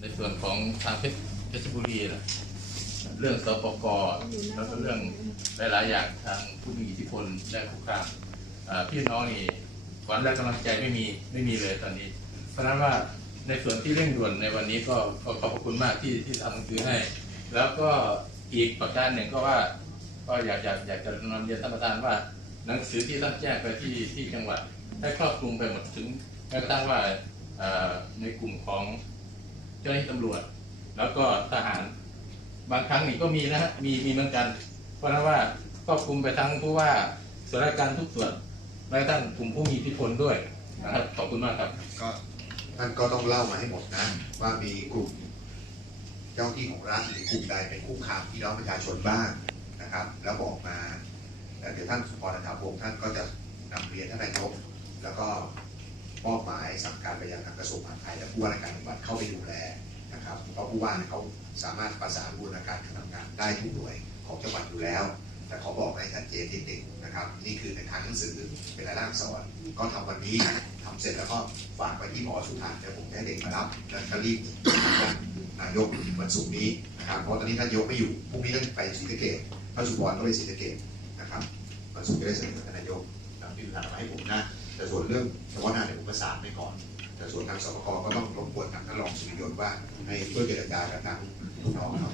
ในส่วนของทางเพชรบุรีนะเรื่องสปกแล้วก็เรื่องหลาย ๆ อย่างทางผู้มีอิทธิพลและคุกคามอ่าพี่น้องนี่ขวัญและกำลังใจไม่มีไม่มีเลยตอนนี้ เพราะนั้นว่าในส่วนที่เร่งด่วนในวันนี้ก็ก็ขอบคุณมากที่ที่ทำหนังสือให้ แล้วก็อีกประการหนึ่งก็ว่า ก็อยากอยากอยากจะนำเรียนท่านประธานว่า หนังสือที่ท่านแจ้งไปที่ที่จังหวัดได้ครอบคลุมไปหมดถึงแม้กระทั่งว่าในกลุ่มของ เจ้าหน้าที่ตำรวจ แล้วก็ทหารบางครั้งนี่ก็มีนะฮะมีมีเหมือนกัน เพราะนั้นว่าครอบคลุมไปทั้งผู้ว่าส่วนราชการทุกส่วนแม้กระทั่งกลุ่มผู้มีอิทธิพลด้วยนะครับขอบคุณมากครับ ก็ท่านก็ต้องเล่ามาให้หมดนะ ว่ามีกลุ่มเจ้าหน้าที่ของรัฐหรือกลุ่มใดเป็นคู่ค้ามพี่น้องประชาชนบ้างนะครับ แล้วบอกมาแล้วเดี๋ยวท่านสุพรณถาวงศ์ท่านก็จะนำเรียนท่านนายกแล้วก็ มอบหมายสั่งการไปยังทางกระทรวงมหาดไทยและผู้ว่าราชการจังหวัดเข้าไปดูแลนะครับเพราะผู้ว่าเขาสามารถประสานบูรณาการการทำงานได้ทุกหน่วยของจังหวัดอยู่แล้ว แต่ขอบอกให้ชัดเจนนิดนึงนะครับ นี่คือเป็นทางหนังสือเป็นรายลักษณ์อักษรก็ทำวันนี้ทำเสร็จแล้วก็ฝากไปที่หมอสุธาเดี๋ยวผมจะให้เด็กมารับแล้วก็รีบนายกวันศุกร์นี้นะครับเพราะตอนนี้ท่านยกไม่อยู่พรุ่งนี้ต้องไปศรีสะเกษพระสุวรรณก็ไปศรีสะเกษนะครับวันศุกร์จะได้เสนอท่านนายกนำที่สุธามาให้ผมนะ แต่ส่วนเรื่องเฉพาะหน้าเนี่ยผมประสานไปก่อน แต่ส่วนทางสปกก็ต้องรบกวนทางท่านรองสุริยนต์ว่าให้ช่วยเจรจากับทางลูกน้องเขา